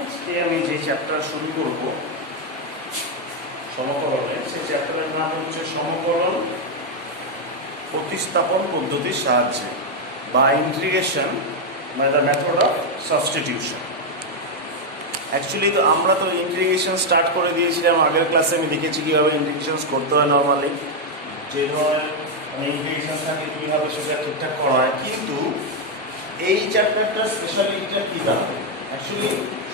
আজকে আমি যে চ্যাপ্টার শুরু করব সমকলনের, সেই চ্যাপ্টারের নাম হচ্ছে সমকলন প্রতিস্থাপন পদ্ধতির সাহায্যে বা integration by the method of substitution. Actually আমরা তো ইন্টিগ্রেশন স্টার্ট করে দিয়েছিলাম আগের ক্লাসে। আমি দেখেছি কীভাবে ইন্টিগ্রেশন করতে হয় নর্মালি, যে ধরনের ইন্টিগ্রেশন থাকে কীভাবে সেটা ঠিকঠাক করা হয়। কিন্তু এই চ্যাপ্টারটার স্পেশালিটিটা কী দাঁড়াবে? অ্যাকচুয়ালি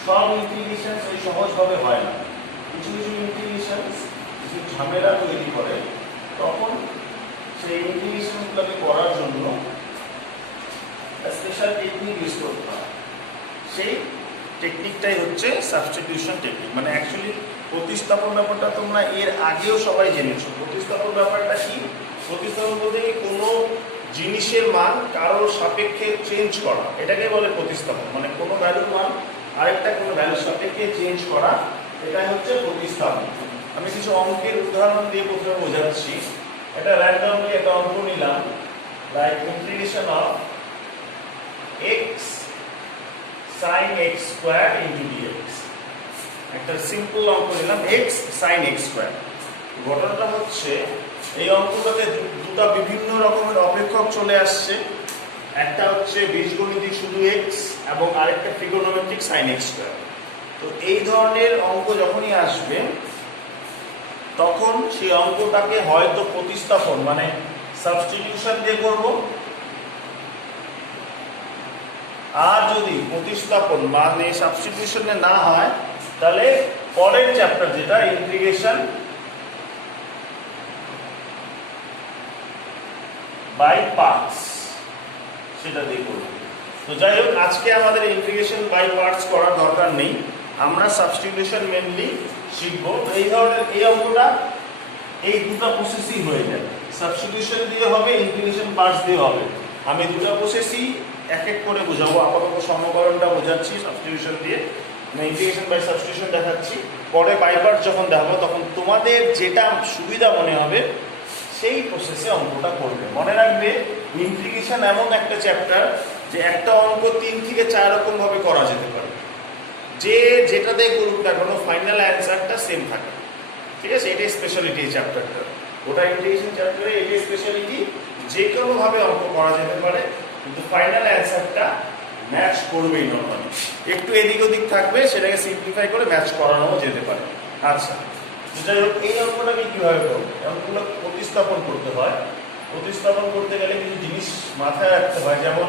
সব ইন্টিগ্রেশন এই সহজভাবে হয় না। কিছু কিছু ইন্টিগ্রেশন কিছু ঝামেলা তৈরি করে, তখন সেই ইন্টিগ্রেশনগুলোকে করার জন্য স্পেশাল টেকনিক ইউজ করতে হয়। সেই টেকনিকটাই হচ্ছে সাবস্টিটিউশন টেকনিক। মানে অ্যাকচুয়ালি প্রতিস্থাপন ব্যাপারটা তোমরা এর আগেও সবাই জেনেছো। প্রতিস্থাপন ব্যাপারটা কি? প্রতিস্থাপন বলতে কোনো জিনিসের মান কারোর সাপেক্ষে চেঞ্জ করা, এটাকে বলে প্রতিস্থাপন। মানে কোনো ভ্যালুর মান আরেকটা কোনো ভ্যালুর সাপেক্ষে চেঞ্জ করা, এটাই হচ্ছে প্রতিস্থাপন। আমি কিছু অঙ্কের উদাহরণ দিয়ে প্রথমে বোঝাচ্ছি। এটা র্যান্ডমলি একটা অঙ্ক নিলাম, like integration of x sin x square into dx। একটা সিম্পল অঙ্ক নিলাম x sin x স্কয়ার। ঘটনাটা হচ্ছে এই অঙ্কটাতে দুটো বিভিন্ন রকমের অপেক্ষক চলে আসছে। একটা হচ্ছে বীজগণিতিক শুধু x এবং আরেকটা ট্রিগোনোমেট্রিক sin x স্কয়ার। তো এই ধরনের অঙ্ক যখনই আসবে তখন সেই অঙ্কটাকে হয়তো প্রতিস্থাপন মানে সাবস্টিটিউশন দিয়ে করব, আর যদি প্রতিস্থাপন মানে সাবস্টিটিউশনে না হয় তাহলে পরের চ্যাপ্টার যেটা ইন্টিগ্রেশন বাই পার্টস সেটা দিয়ে করব। তো যাই হোক, আজকে আমাদের ইন্টিগ্রেশন বাই পার্টস করার দরকার নেই, আমরা সাবস্টিটিউশন মেনলি শিখব। এই ধরনের এই অঙ্কটা এই দুটো প্রসেসই হয়ে যাবে, সাবস্টিটিউশন দিয়ে হবে, ইন্টিগ্রেশন পার্টস দিয়ে হবে। আমি দুটো প্রসেসই এক এক করে বোঝাবো। আপাতত সমকলনটা বোঝাচ্ছি সাবস্টিটিউশন দিয়ে, ইন্টিগ্রেশন বাই সাবস্টিটিউশন দেখাচ্ছি। পরে বাই পার্টস যখন দেখাবো তখন তোমাদের যেটা সুবিধা মনে হবে সেই প্রসেসে অঙ্কটা করবে। মনে রাখবে ইন্টিগ্রেশন এমন একটা চ্যাপ্টার যে একটা অঙ্ক 3 থেকে 4 রকম ভাবে করা যেতে পারে। যে যেটাতে করুক না কোনো ফাইনাল অ্যান্সারটা সেম থাকে। ঠিক আছে, এটাই স্পেশালিটি এই চ্যাপ্টারটা। ওটা ইন্টিগ্রেশন চ্যাপ্টারে এটাই স্পেশালিটি, যে কোনোভাবে অঙ্ক করা যেতে পারে কিন্তু ফাইনাল অ্যান্সারটা ম্যাচ করবেই। নর্মালি একটু এদিক ওদিক থাকবে, সেটাকে সিম্পলিফাই করে ম্যাচ করানোও যেতে পারে। আচ্ছা, যাই হোক, এই অঙ্কটাকে কীভাবে করবো? অঙ্কগুলো প্রতিস্থাপন করতে হয়। প্রতিস্থাপন করতে গেলে কিছু জিনিস মাথায় রাখতে হয়। যেমন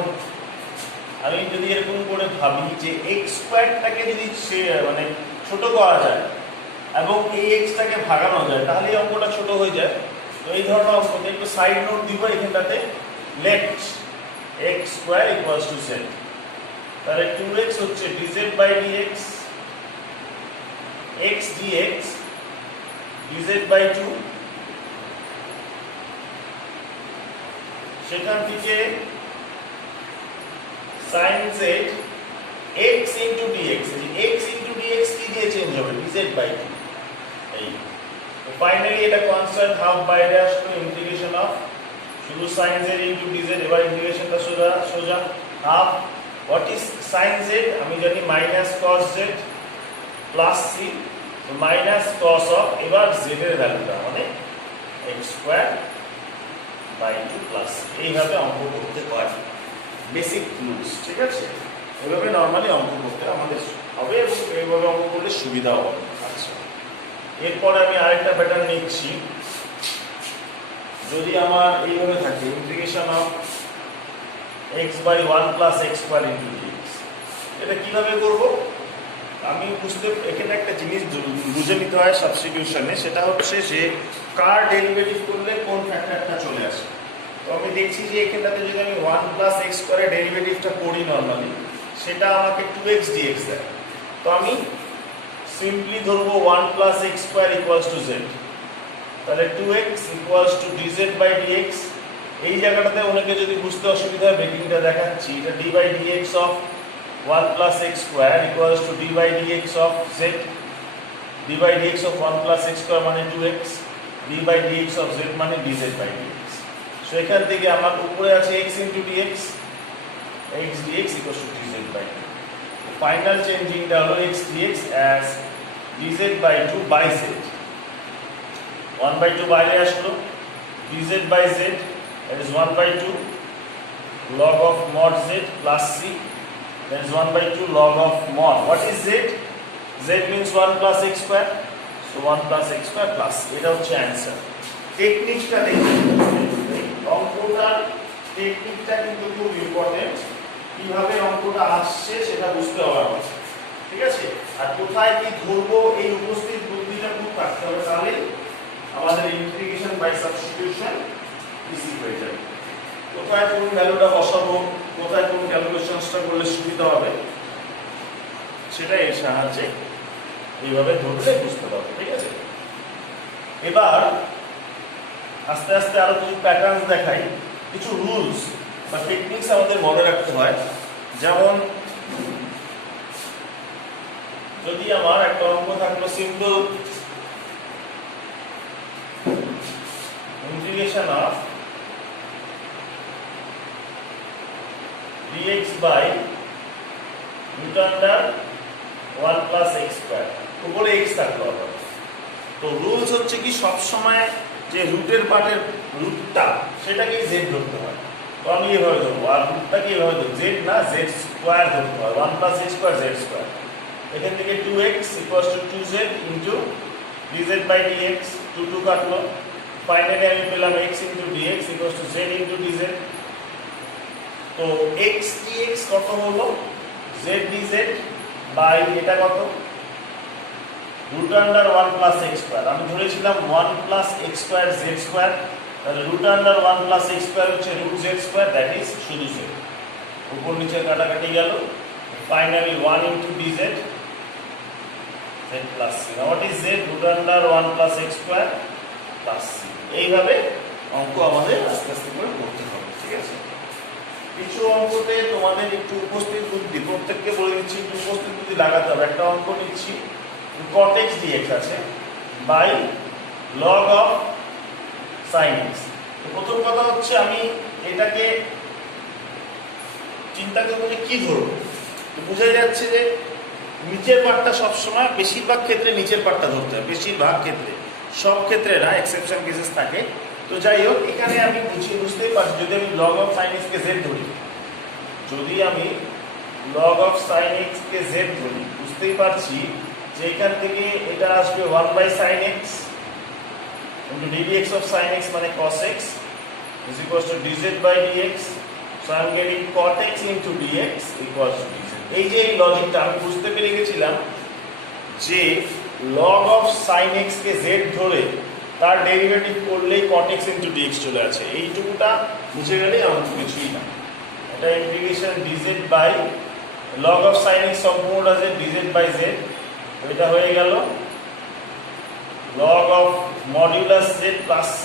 আমি যদি এরকম করে ভাবি যে এক্স স্কোয়ারটাকে যদি মানে ছোট করা যায় এবং এই এক্সটাকে ভাগানো যায় তাহলে এই অঙ্কটা ছোট হয়ে যায়। তো এই ধরনের অঙ্কতে একটু সাইড নোট দিব এখানটাতে, let x square equals to z। তাহলে 2x হচ্ছে dz by dx, x dx dz by 2। সেখান থেকে sin z x into dx, x into dx কি দিয়ে চেঞ্জ হবে? dz by 2। এই তো ফাইনালি এটা কনস্ট্যান্ট হাফ বাইরে আসলো, ইন্টিগ্রেশন অফ শুধু sin z ইনটু dz। এবার ইন্টিগ্রেশনটা সোজা half. What is sin z? আমি জানি minus cos z plus c, তো মাইনাস cos অফ, এবার z এর ভ্যালুটা মানে x স্কয়ার বাই 2 প্লাস। এইভাবে অঙ্ক করতে হয়, বেসিক রুলস। ঠিক আছে, এভাবে নর্মালি অঙ্ক করতে আমাদের হবে এবং এইভাবে অঙ্ক করলে সুবিধাও হবে। আচ্ছা, এরপরে আমি আরেকটা প্যাটার্ন নিচ্ছি। যদি আমার এইভাবে থাকে integration of x by 1 plus x square into dx, এটা কিভাবে করব? আমি এখানে একটা জিনিস বুঝে নিতে হয় সাবস্টিটিউশনে, সেটা হচ্ছে যে কার ডেরিভেটিভ করলে কোন ফ্যাক্টরটা চলে আসে। তো আমি দেখছি যে এখানটাতে যদি আমি 1 প্লাস x স্কয়ারের ডেরিভেটিভটা করি নর্মালি, সেটা আমাকে 2x dx দেয়। তো আমি সিম্পলি ধরবো 1 plus x square equals to z। তাহলে 2x equals to dz by dx। এই জায়গাটাতে অনেকে যদি বুঝতে অসুবিধা হয় বেকিংটা দেখাচ্ছি। এটা d by dx of 1 plus x square equals to d by dx of z। d by dx of 1 plus x square মানে 2x, d by dx of z মানে dz বাই dx। সো এখান থেকে আমার উপরে আছে x into dx, x dx equals to dz by 2। Final চেঞ্জিংটা হলো x dx as dz by 2 by z, 1 by 2 বাইরে আসলো, dz by z that is 1 by 2 log of mod z plus c, that is 1 by 2 log of mod. What is z? Z means 1 plus x square, so 1 plus x square plus, এটা হচ্ছে answer. টেকনিকটা দেখুন, অঙ্কটার টেকনিকটা কিন্তু খুব important, কিভাবে অঙ্কটা আসছে সেটা বুঝতে হবে আমাদের, ঠিক আছে? আর কোথায় কি ধরবো এই উপস্থিত বুদ্ধিটা খুব থাকতে হবে, তাহলে আমাদের ইন্টিগ্রেশন বাই সাবস্টিটিউশন ইজি হয়ে যাবে। কোথায় কোন ভ্যালুটা বসাবো, কোথায় কোন ক্যালকুলেশনসটা করলে সুবিধা হবে, সেটা এর সাহায্যে এইভাবে ধরলে বুঝতে পারবো, ঠিক আছে? এবার আস্তে আস্তে আরো কিছু প্যাটার্ন দেখাই, কিছু রুলস বা টেকনিক্স আমাদের মনে রাখতে হয়। যেমন যদি আমার একটা অঙ্ক থাকলো simple integration of dx by root under 1 plus x square, উপরে x থাকলো আবার। তো রুলস হচ্ছে কি সব সময় যে রুটের পার্টের রুটটা সেটাকে z ধরতে হয়। তো আমি এভাবে ধরবো, আর রুটটাকে এভাবে ধরবো, z না z স্কয়ার ধরতে হয়, 1 plus x square z square. এখান থেকে 2x equals to 2z into dz by dx, 2 2 কাটলো, ফাইনালি আমি পেলাম x into dx equals to z into dz। তো x dx কত হলো, z dz বাই এটা কত, root under 1 plus x square, আমি ধরেছিলাম 1 plus x square z square, তাহলে root under 1 plus x square হচ্ছে root z square, that is শুধু z, উপর নিচে কাটাকাটি গেল, finally 1 into dz z plus c। Now what is z? root under 1 plus x square plus c। এইভাবে অঙ্ক আমাদের আস্তে আস্তে করে করতে হবে, ঠিক আছে? কিছু অঙ্কতে তোমাদের একটু উপস্থিত বুদ্ধি, প্রত্যেককে বলে দিচ্ছি একটু উপস্থিত বুদ্ধি লাগাতে হবে। একটা অঙ্ক নিচ্ছি, cot x dx আছে by log of sin x। তো প্রথম কথা হচ্ছে আমি এটাকে চিন্তা করবো যে কি ধরবো। তো বোঝা যাচ্ছে যে নিচের পার্টটা সবসময়, বেশিরভাগ ক্ষেত্রে নিচের পার্টটা ধরতে হয়, বেশিরভাগ ক্ষেত্রে, সব ক্ষেত্রে না, এক্সেপশন কেসেস থাকে। তো যাই হোক, এখানে আমি বুঝতেই পারছি যদি আমি log of sin x K z ধরি, যদি আমি log of sin x K z ধরি, বুঝতেই পারছি যে এখান থেকে এটা আসবে 1 by sin x into ddx of sin x মানে cos x is equals to dz by dx, so I am getting cot x into dx equals to dz। এই যে এই লজিকটা আমি বুঝতে পেরে গেছিলাম যে log of sin x K z ধরে তার ডেরিভেটিভ করলেই cot x into dx চলে আসে, এইটুকুটা বুঝে গেলেই আমার কিছুই না। এটা integration dz by log of sin x সম্পূর্ণটা আছে dz by z, এটা হয়ে গেল log of modulus z plus c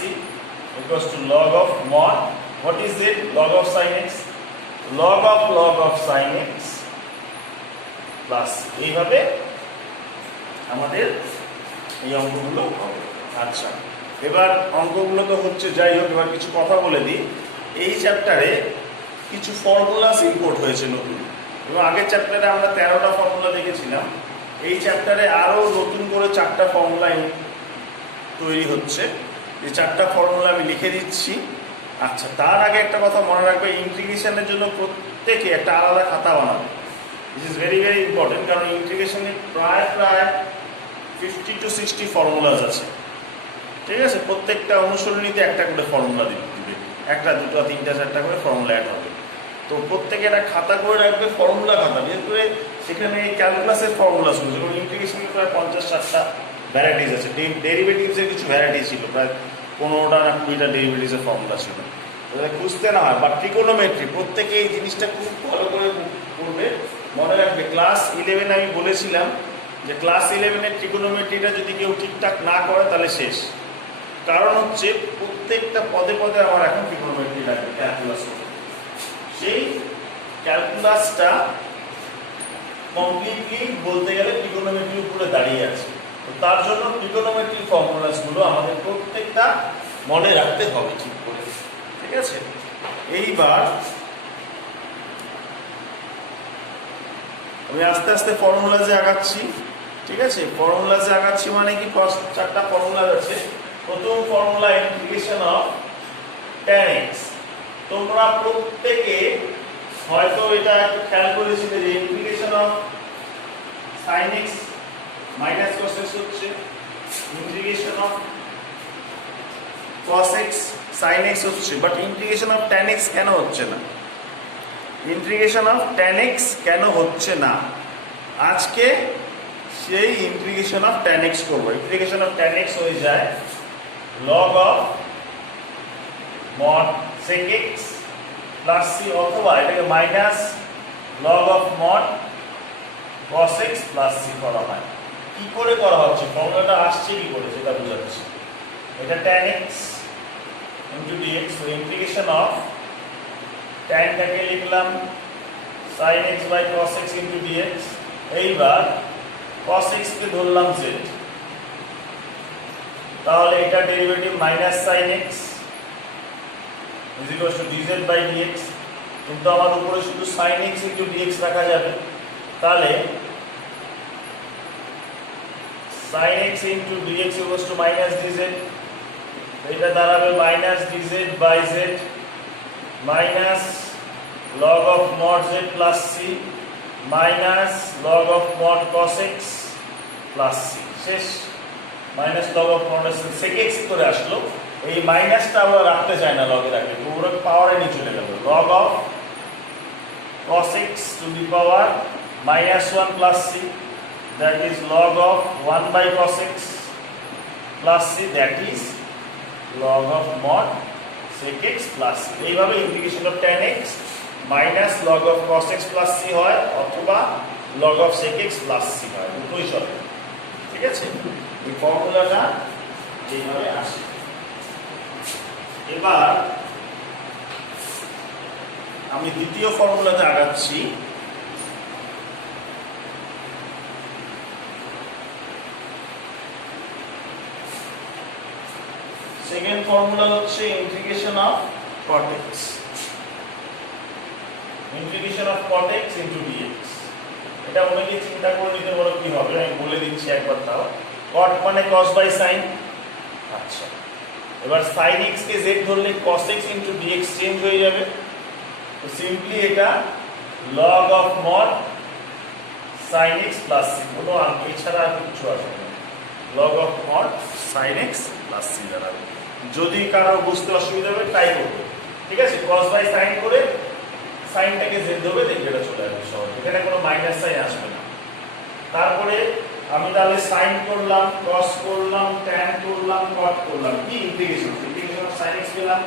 equals to log of mod, what is z? log of sin x, log of sin x plus, এইভাবে আমাদের এই অঙ্কগুলো হবে। আচ্ছা, এবার অঙ্কগুলো তো হচ্ছে, যাই হোক এবার কিছু কথা বলে দিই। এই চ্যাপ্টারে কিছু ফর্মুলাস ইম্পোর্ট হয়েছে নতুন, এবং আগের চ্যাপ্টারে আমরা 13টা ফর্মুলা দেখেছিলাম, এই চ্যাপ্টারে আরও নতুন করে 4টা ফর্মুলা তৈরি হচ্ছে। এই 4টা ফর্মুলা আমি লিখে দিচ্ছি। আচ্ছা, তার আগে একটা কথা মনে রাখবে, ইন্টিগ্রেশনের জন্য প্রত্যেকে একটা আলাদা খাতা বানাবে। This is very very important, কারণ ইন্টিগ্রেশনে প্রায় 50 to 60 ফর্মুলাস আছে, ঠিক আছে? প্রত্যেকটা অনুসরণীতে একটা করে ফর্মুলা দিবে, একটা দুটো তিনটা চারটা করে ফর্মুলা অ্যাড হবে। তো প্রত্যেকে একটা খাতা করে রাখবে, ফর্মুলা খাতা, বিশেষ করে সেখানে ক্যালকুলাসের ফর্মুলা ছিল, যেমন ইন্টিগ্রেশনের প্রায় 50-60টা ভ্যারাইটিস আছে, ডেরিভেটিভসের কিছু ভ্যারাইটি ছিল, প্রায় 15টা না 20টা ডেরিভেটিভসের ফর্মুলা ছিল, খুঁজতে না হয়। বা ট্রিগোনোমেট্রি, প্রত্যেকে এই জিনিসটা খুব ভালো করে করবে, মনে রাখবে। ক্লাস 11 আমি বলেছিলাম যে ক্লাস 11-এর ট্রিগোনোমেট্রিটা যদি কেউ ঠিকঠাক না করে তাহলে শেষ, কারণ হচ্ছে প্রত্যেকটা পদে পদে আমার এখন ট্রিগোনোমেট্রি লাগবে ক্যালকুলাস করে। সেই ক্যালকুলাসটা কমপ্লিটলি বলতে গেলে ট্রিগোনোমেট্রির উপরে দাঁড়িয়ে আছে। তো তার জন্য ট্রিগোনোমেট্রি ফর্মুলাসগুলো আমাদের প্রত্যেকটা মনে রাখতে হবে ঠিক করে, ঠিক আছে? এইবার আমি আস্তে আস্তে ফর্মুলাজে আগাচ্ছি, ঠিক আছে? ফর্মুলাজে আগাচ্ছি মানে কি, চারটা ফর্মুলা আছে। প্রথম formula integration of tan x। তোমরা প্রত্যেকে হয়তো এটা একটু খেয়াল করেছিলে যে integration of sin x minus cos x হচ্ছে, integration of cos x sin x হচ্ছে, but integration of tan x কেন হচ্ছে না? ইন্টিগ্রেশন অফ tan x কেন হচ্ছে না? আজকে সেই ইন্টিগ্রেশন অফ tan x করব। ইন্টিগ্রেশন অফ tan x হয়ে যায় log of mod sec x plus c, অথবা এটাকে minus log of mod cos x plus c করা হয়। কি করে করা হচ্ছে, ফর্মুলাটা আসছে কি করে সেটা বোঝাচ্ছি। এটা tan x into dx, so integration of tan টাকে লিখলাম sin x by cos x into dx। এইবার cos x কে ধরলাম z, তাহলে এটা derivative minus sin x is equal to dz by dx, কিন্তু আমার উপরে শুধু sin x into dx রাখা যাবে, তাহলে sin x into dx equals to minus dz, এটা দাঁড়াবে minus dz by z minus log of mod z plus c minus log of mod cos x plus c, শেষ। Minus log of mod sec x করে আসলো, এই মাইনাসটা আমরা রাখতে চাই না লগে রাখলে, পুরো পাওয়ারে নিয়ে চলে গেল। log of cos x to the power minus 1 plus c, that is log of 1 by cos x plus c, that is log of mod sec x plus c। এইভাবে integration of tan x minus log of cos x plus c হয়, অথবা log of sec x plus c হয়, দুটোই সঠিক, ঠিক আছে? এই ফর্মুলাটা এইভাবে আসে। এবার আমি দ্বিতীয় ফর্মুলাতে আগাচ্ছি। সেকেন্ড ফর্মুলা হচ্ছে integration of cot x, integration of cot x into dx। এটা অনেকে চিন্তা করে নিতে পারো কি হবে, আমি বলে দিচ্ছি একবার। তাও cot মানে cos by sin, আচ্ছা এবার sin x কে z ধরলে cos x into dx change হয়ে যাবে, তো সিম্পলি এটা log of mod sin x plus c, কোনো এছাড়া আর কিছু আসবে না, log of mod sin x plus c দাঁড়াবে। যদি কারো বুঝতে অসুবিধা হবে তাই করবে, ঠিক আছে? cos by sin করে সাইনটাকে z ধরবে, দেখবে এটা চলে আসবে সহজ, এখানে কোনো মাইনাস সাইন আসবে না। তারপরে আমি তাহলে sin করলাম, cos করলাম, tan করলাম, cot করলাম, কি integration, integration of sin x পেলাম,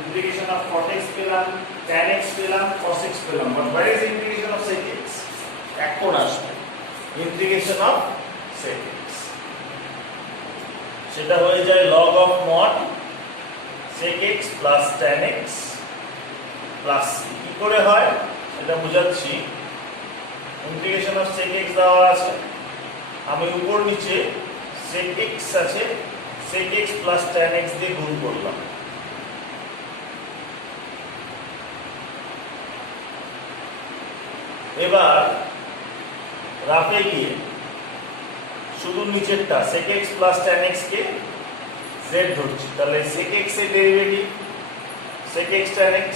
ইন্টিগ্রেশন অফ cot x পেলাম, tan x পেলাম, cos x পেলাম, but what is integration of sec x? এখন আসবে ইন্টিগ্রেশন অফ sec x, সেটা হয়ে যায় log of mod sec x plus tan x plus c। কি করে হয় এটা বোঝাচ্ছি। ইন্টিগ্রেশন অফ sec x দেওয়া আছে, আমি উপর নিচে sec x আছে, sec x plus tan x দিয়ে গুণ করলাম। এবার রাফে গিয়ে শুধু নিচেরটা sec x plus tan x কে z ধরছি, তাহলে sec x এর derivative sec x tan x,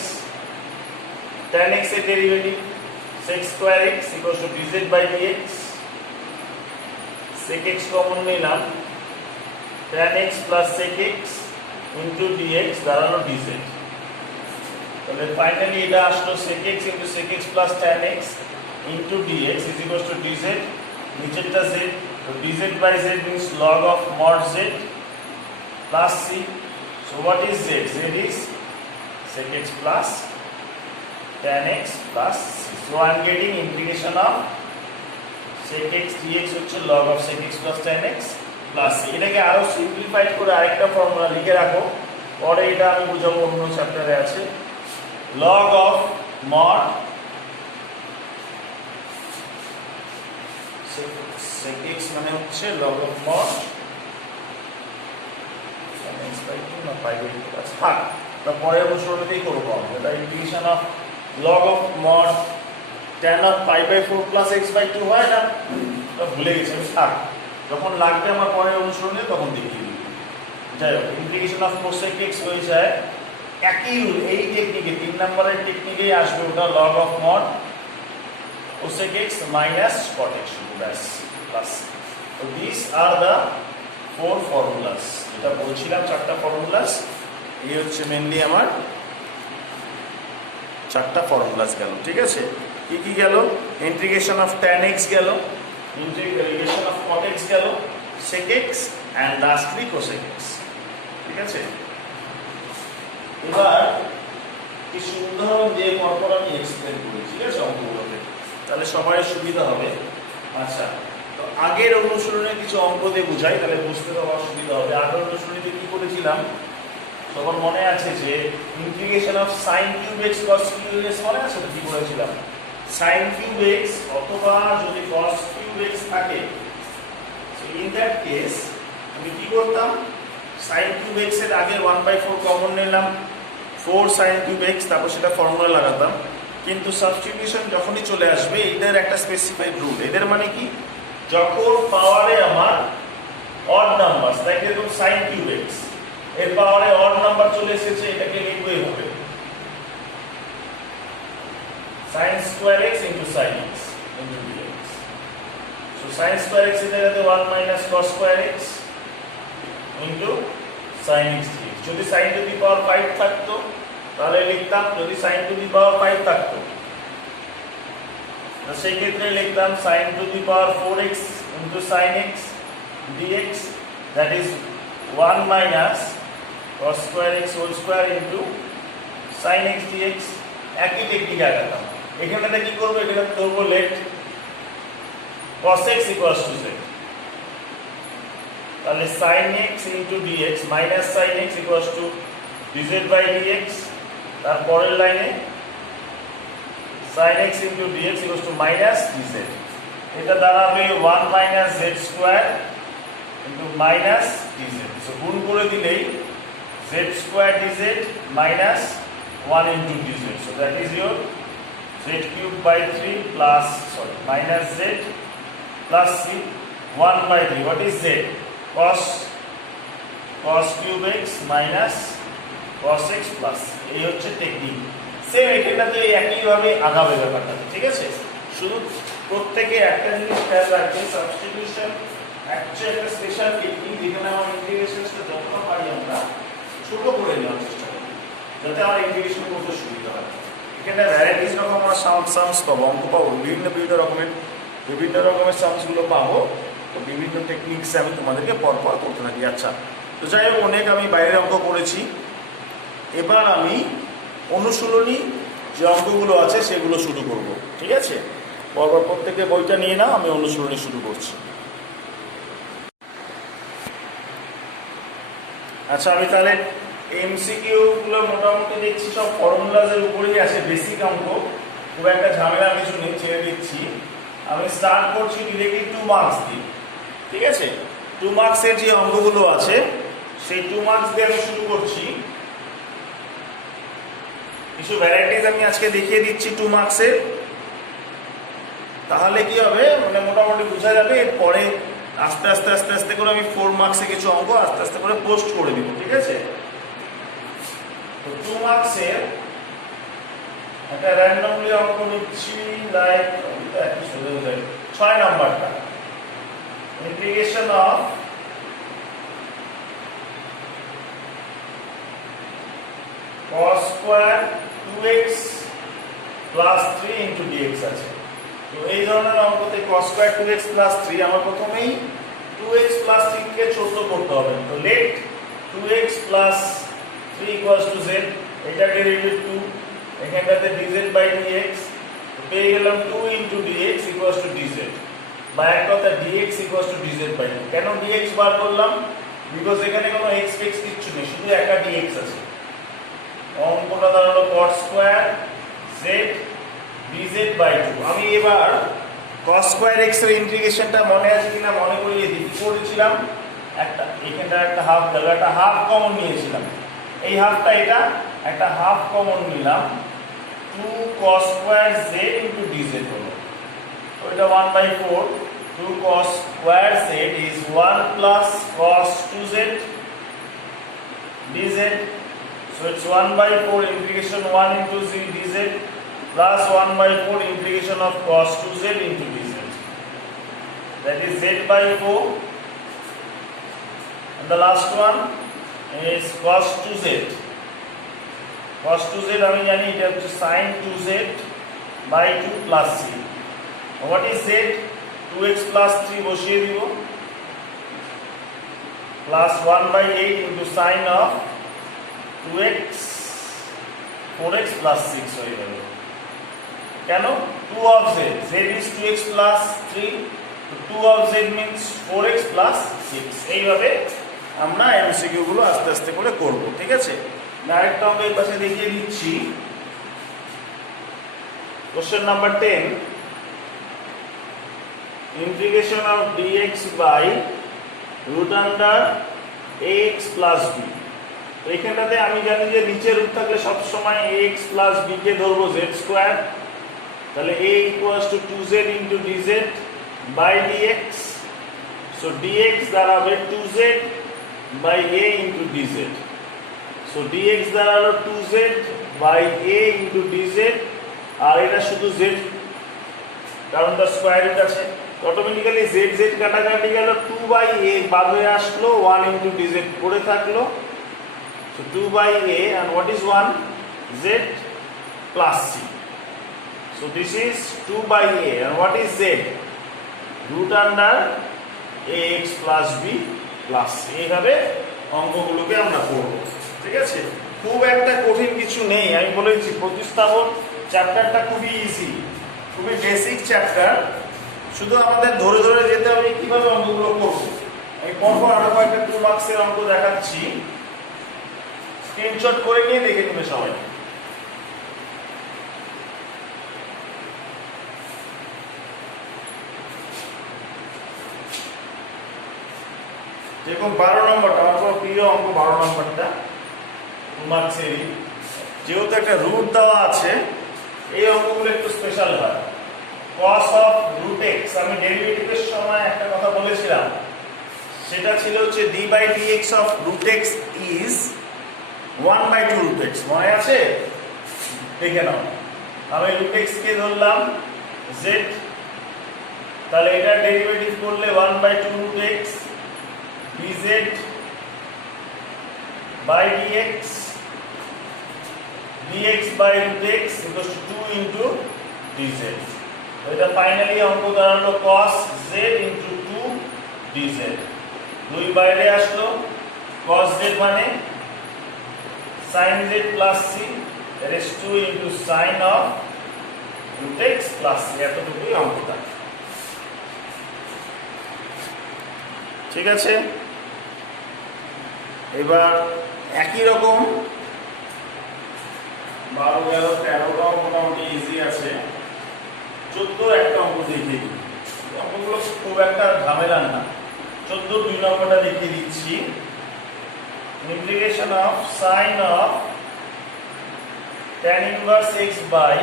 tan x এর derivative sec square x equals to dz by dx, sec x common নিলাম, tan x plus sec x into dx দাঁড়ালো dz, তাহলে finally এটা আসলো sec x into sec x plus tan x into dx is equals to dz, নিচেরটা z, so dz by z means log of mod z plus c, so what is z? Z is sec x plus tan x plus c, so I am getting integration of sec x dx হচ্ছে log of sec x plus tan x plus c। এটাকে আরো simplified করে আরেকটা formula লিখে রাখো, পরে এটা আমি বুঝাবো অন্য চ্যাপ্টারে আছে। log of mod sec x মানে হচ্ছে log of mod tan x by 2 না পাই বাই 2 আছে, থাক তারপরে অনুসরণতেই করবো আমরা। এটা integration of log of mod tan of pi by 4 plus x by 2 হয় না? ভুলে গেছি আমি, থাক, যখন লাগবে আমার পরের অনুসরণে তখন দেখিয়ে দিই। যাই হোক, ইন্টিগ্রেশন অফ কোসেক এক্স হয়ে যায় একই রুল, এই টেকনিকে 3 নম্বরের টেকনিকেই আসবে ওটা, log of mod cosec x minus cot x ব্যাস প্লাস। তো দিস আর দ্য 4 ফর্মুলাস, যেটা বলছিলাম 4টা ফর্মুলাস। এই হচ্ছে মেনলি আমার 4টা ফর্মুলাস গেল, ঠিক আছে? কি কি গেল? ইন্টিগ্রেশন অফ tan x গেল, ইন্টিগ্রেশন অফ cot x গেল, sec x and lastly cosec x, ঠিক আছে? এবার কিছু উদাহরণ দিয়ে পরপর আমি এক্সপ্লেন করি, ঠিক আছে, অঙ্কগুলোতে, তাহলে সবার সুবিধা হবে। আচ্ছা, তো আগের অনুসরণে কিছু অঙ্ক দিয়ে বুঝাই, তাহলে বুঝতে পারবার সুবিধা হবে। আগের অনুসরণীতে কি করেছিলাম সবার মনে আছে? যে integration of sin cube x cos cube x মনে আছে তো? কি করেছিলাম? sin কিউব x অথবা যদি cos কিউব x থাকে, সো ইন দ্যাট কেস আমি কি করতাম? sin কিউব x এর আগে 1/4 কমন নিলাম, 4 sin কিউব x, তারপর সেটা ফর্মুলা লাগাতাম। কিন্তু সাবস্টিটিউশন যখনই চলে আসবে, এদের একটা স্পেসিফাইড রুল। এদের মানে কি? যখন পাওয়ারে আমার অড নাম্বার, লাইক এরকম sin কিউব x এর পাওয়ারে অড নাম্বার চলে এসেছে, এটাকে লিখবো এইভাবে, sin square x into sin x into dx। So sin square x এর জায়গাতে 1 minus cos square x into sin x dx। যদি sin টু দি পাওয়ার 5 থাকতো তাহলে লিখতাম, যদি sin টু দি পাওয়ার 5 থাকতো সেই ক্ষেত্রে লিখতাম sin two the power 4x into sin x dx, that is 1 minus cos square x whole square into sin x dx। একই টেকনিক আগাতাম। এখানে কি করব? এখানে করব late cos x equals to z, তাহলে sin x into dx minus sin x equals to dz by dx। তারপরের লাইনে sin x into dx equals to minus dz। এটা দাঁড়াবে 1 minus z square into minus dz। So গুণ করে দিলেই z square dz minus 1 into dz। So that is your z cube by 3 plus, sorry, minus z plus c 1 by 3. What is z? Cos cube x minus cos x plus। এই হচ্ছে technique. Same এখানটাতে একইভাবে আগাবে ব্যাপারটা, ঠিক আছে? শুধু প্রত্যেকে একটা জিনিস খেয়াল রাখবে, সাবস্টিটিউশন অ্যাকচুয়ালি একটা স্পেশাল টেকনিক, যেখানে আমার ইন্টিগ্রেশনটা যতটা পারি আমরা ছোট করে নেওয়ার চেষ্টা করি, যাতে আমার ইন্টিগ্রেশন করতে সুবিধা হয়। এখানে ভ্যারাইটিস রকম আমরা সামস পাবো, অঙ্ক পাবো, বিভিন্ন রকমের সামসগুলো পাবো। তো বিভিন্ন টেকনিক্স আমি তোমাদেরকে পরপর করতে থাকি। আচ্ছা, তো যাই হোক, অনেক আমি বাইরের অঙ্ক করেছি। এবার আমি অনুশীলনী যে অঙ্কগুলো আছে সেগুলো শুরু করব, ঠিক আছে? পরপর প্রত্যেকে বইটা নিয়ে নাও, আমি অনুশীলনী শুরু করছি। আচ্ছা, আমি তাহলে এমসিকিউ গুলো মোটামুটি দেখছি সব ফর্মুলাজের উপরেই আছে, বেসিক অঙ্ক, খুব একটা ঝামেলা কিছু নেই, ছেড়ে দিচ্ছি। আমি স্টার্ট করছি ডিরেক্টলি 2 মার্কস দিয়ে, ঠিক আছে? 2 মার্কসের যে অঙ্কগুলো আছে সেই 2 মার্কস দিয়ে আমি শুরু করছি। কিছু ভ্যারাইটিস আমি আজকে দেখিয়ে দিচ্ছি 2 মার্কসের, তাহলে কি হবে মানে মোটামুটি বোঝা যাবে। এরপরে আস্তে আস্তে করে আমি 4 মার্কসে কিছু অঙ্ক আস্তে আস্তে করে পোস্ট করে দিব, ঠিক আছে? তো 2 মার্কসের একটা র্যান্ডমলি অঙ্ক নিচ্ছি, লাইক 6 নাম্বারটা, integration of cos square 2x plus 3 into dx আছে। তো এই ধরনের অঙ্কতে cos স্কয়ার 2x প্লাস 3, আমার প্রথমেই 2x প্লাস 3 কে ছোট করতে হবে। তো let 2x plus 3 equals to z, এটা ডেরিভেটিভ 2, এখানটাতে dz by dx, পেয়ে গেলাম 2 into dx equals to dz, বা এক কথা dx equals to dz by 2। কেন dx বার করলাম? বিকজ এখানে কোনো x কিচ্ছু নেই, শুধু একটা dx আছে। অঙ্কটা দাঁড়ালো cot square z dz by 2। আমি এবার cos স্কয়ার x এর ইন্টিগ্রেশনটা মনে আছে কিনা মনে করিয়ে দিই। কি করেছিলাম? এখানটা একটা হাফ গেল, একটা হাফ কমন নিয়েছিলাম, এই হাফটা এটা একটা হাফ কমন নিলাম, 2 cos square z into dz হলো। এটা 1/4 2 cos square z is 1 plus cos 2z dz. So it's 1/4 integration 1 into z dz plus 1/4 integration of cos 2z into dz. That is z by 4. And the last one is cos 2z. Cos 2z আমি জানি এটা হচ্ছে sin 2z by 2 plus c. What is z? 2x plus 3 বসিয়ে দিব plus 1/8 into sin of 2x 4x plus 6 হয়ে গেল। কেন? 2 of z. Z is 2x plus 3. 2 of z means 4x plus 6. এইভাবে আমরা এমসিকিউ গুলো আস্তে আস্তে করে করব, ঠিক আছে? আরেকটা অঙ্ক এই পাশে দেখিয়ে দিচ্ছি। Question number 10, integration of dx by root under ax plus b. তো এখানটাতে আমি জানি যে নিচে রুট থাকলে সব সময় ax plus b কে ধরবো z স্কয়ার, তাহলে a equals to 2z into dz by dx. So dx দাঁড়াবে 2z by a into dz. So dx দাঁড়ালো 2z by a into dz, আর এটা শুধু z কারণ তার স্কয়ার রুট আছে। অটোমেটিক্যালি z z কাটাকাটি গেল, 2 by a বাদ হয়ে আসলো, 1 into dz পড়ে থাকলো। So 2 by a and what is 1? Z plus c. So this is 2 by a and what is z? Root under ax plus b plus c. এইভাবে অঙ্কগুলোকে আমরা করব, ঠিক আছে? খুব একটা কঠিন কিছু নেই, আমি বলেছি প্রতিস্থাপন চ্যাপ্টারটা খুবই ইজি, খুবই বেসিক চ্যাপ্টার। শুধু আমাদের ধরে ধরে যেতে হবে কিভাবে অঙ্কগুলো করব। আমি পরপর আরো কয়েকটা 2 মার্কসের অঙ্ক দেখাচ্ছি, স্ক্রিনশট করে নিয়ে দেখে নেবে সবাই। দেখুন 12 নম্বরটা আমার খুব প্রিয় অঙ্ক, 12 নম্বরটা 2 মার্কসেরই। যেহেতু একটা রুট দেওয়া আছে, এই অঙ্কগুলো একটু স্পেশাল হয়। cos of root x, আমি ডেরিভেটিভের সময় একটা কথা বলেছিলাম, সেটা ছিল হচ্ছে d by dx of root x is 1/2 root x, মনে আছে? দেখে নাও, আমি root x কে ধরলাম z, তাহলে এটা ডেরিভেটিভ করলে 1/2 root x dz by dx, dx by root x equals to 2 into dz. এটা ফাইনালি অঙ্ক দাঁড়ালো cos z into 2 dz। 2 বাইরে আসলো, cos z মানে sin z plus c, that is 2 into sin of root x plus c। এতটুকুই অঙ্কটা, ঠিক আছে? এবার একই রকম 12 গেল, 13টাও মোটামুটি ইজি আছে। 14 একটা অঙ্ক দেখিয়ে দিই, অঙ্কগুলো খুব একটা ঝামেলা না। 14 2 নম্বরটা দেখিয়ে দিচ্ছি। Integration of sine of tan inverse x by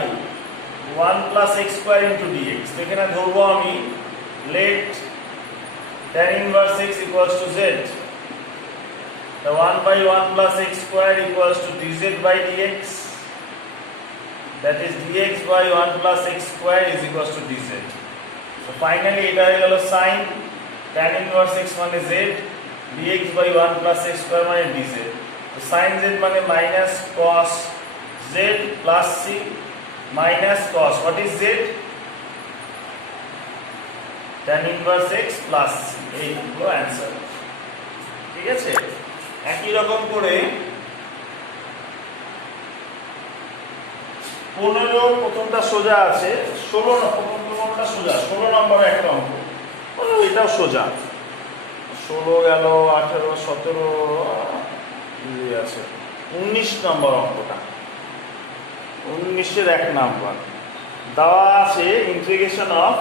1 plus x square into dx। এখানে ধরবো আমি let tan inverse x equals to z. The 1 by 1 plus x square equals to dz by dx. That is dx by 1 plus x square is equals to dz. So finally এটা হয়ে গেল sin tan inverse x মানে z, dx by 1 plus x square মানে dz. So sin z মানে minus cos z plus c minus cos, what is z? tan inverse x plus c, এই হলো answer, ঠিক আছে? একই রকম করে 15 প্রথমটা সোজা আছে, 16 প্রথমটা সোজা, 16 নম্বরে একটা অঙ্ক, এটাও সোজা। 16 গেল, 18 17 আছে, 19 নম্বর অঙ্কটা, 19-এর 1 নম্বর দেওয়া আছে integration of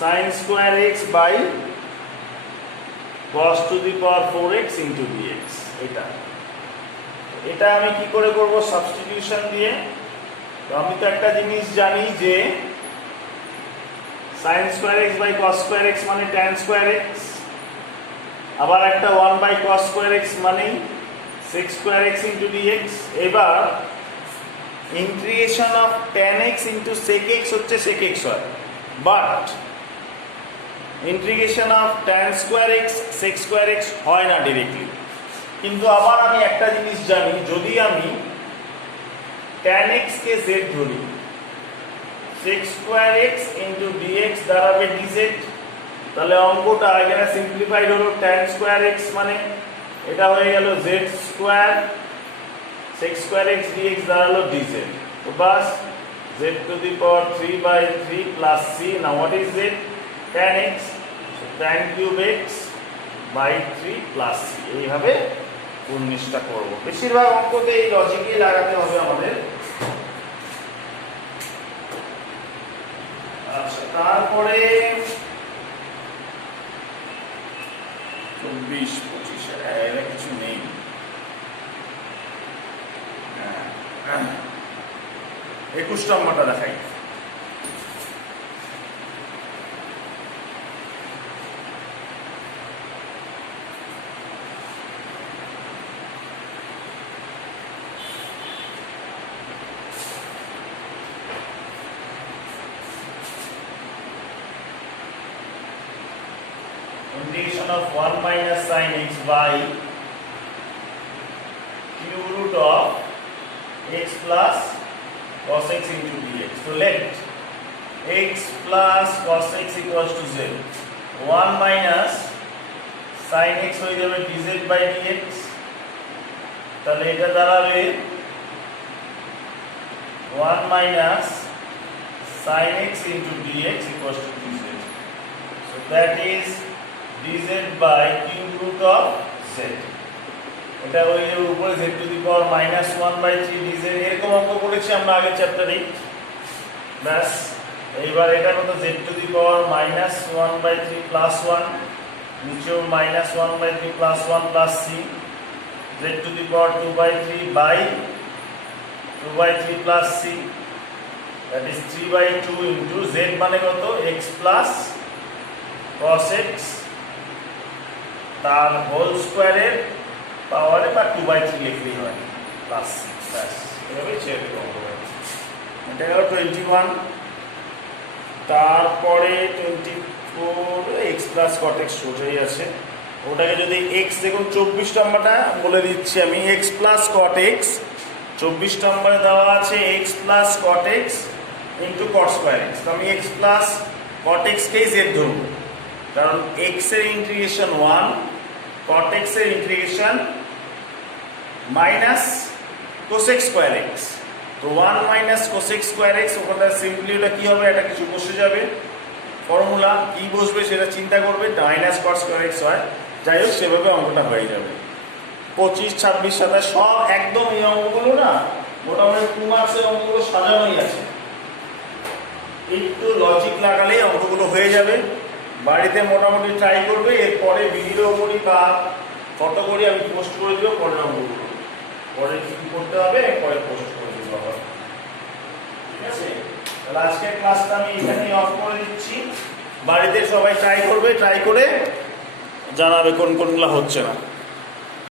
sin square x by cos to the power 4x into dx। এটা আমি কি করে করব? সাবস্টিটিউশন দিয়ে। তো আমি তো একটা জিনিস জানি যে sin square x by cos square x মানে tan স্কয়ার x, আবার একটা 1 বাই cos স্কয়ার x মানে sec square x into dx। এবার integration of tan x into sec x হচ্ছে sec x হয়, but integration of tan square x sec square x হয় না directly. কিন্তু আবার আমি একটা জিনিস জানি, যদি আমি tan x কে z ধরি, sec square x into dx দাঁড়াবে dz। তাহলে অঙ্কটা এখানে সিম্পলিফাইড হলো tan স্কয়ার x মানে এটা হয়ে গেল z square, sec square x dx দাঁড়ালো dz। তো বাস z to the power 3 by 3 plus c। Now what is z? tan x, so tan cube x by 3 plus c। এইভাবে 19টা করব। বেশিরভাগ অঙ্কতে এই লজিকই লাগাতে হবে আমাদের। আচ্ছা, তারপরে 24 25 এর কিছু নেই। 21 নম্বরটা দেখাই। Integration of 1 minus sin x by cube root of x plus cos x into dx. So let x plus cos x equals to z. 1 minus sin x হয়ে যাবে dz by dx। তাহলে এটা দাঁড়াবে 1 minus sin x into dx equals to dz. So that is dz by cube root of z। এটা ওই উপরে z to the power -1/3 dz। এরকম অঙ্ক করেছি আমরা আগের চ্যাপ্টারে। ব্যাস, এইবার এটা কত? z to the power -1/3 plus 1, নিচেও -1/3 plus 1 plus c, z to the power 2/3 by 2/3 plus c, that is 3/2 into z মানে কত? x প্লাস cos x তার হোল স্কয়ারের পাওয়ারে বা 2/3 লিখলেই হয় প্লাস 6। ব্যাস, এভাবেই ছেড়ে দেবো। এটা হলো 21। তারপরে 24 x প্লাস cot x সোজাই আছে। ওটাকে যদি x, দেখুন 24 নম্বরটা বলে দিচ্ছি আমি, x প্লাস cot x 24 নম্বরে দেওয়া আছে x plus cot x into cot square x। তো আমি x প্লাস cot x কেই z ধরবো, কারণ x এর ইন্টিগ্রেশন 1, cot x এর integration minus cosec square x। তো 1 মাইনাস cosec স্কয়ার x, ওখানে সিম্পলি ওটা কি হবে? এটা কিছু বসে যাবে, ফর্মুলা কি বসবে সেটা চিন্তা করবে, মাইনাস cot স্কয়ার x হয়। যাই হোক, সেভাবে অঙ্কটা হয়ে যাবে। 25 26 27 সব একদম এই অঙ্কগুলো না মোটামুটি 2 মার্কসের অঙ্কগুলো সাজানোই আছে। একটু লজিক লাগালেই অঙ্কগুলো হয়ে যাবে। বাড়িতে মোটামুটি ট্রাই করবে। এরপরে ভিডিও করি বা ফটো করি আমি পোস্ট করে দেবো পরের অঙ্কগুলো। পরে কি করতে হবে পরে পোস্ট করে দেবো আবার। ঠিক আছে, তাহলে আজকের ক্লাসটা আমি এখানেই অফ করে দিচ্ছি। বাড়িতে সবাই ট্রাই করবে, ট্রাই করে জানাবে কোন কোনগুলো হচ্ছে না।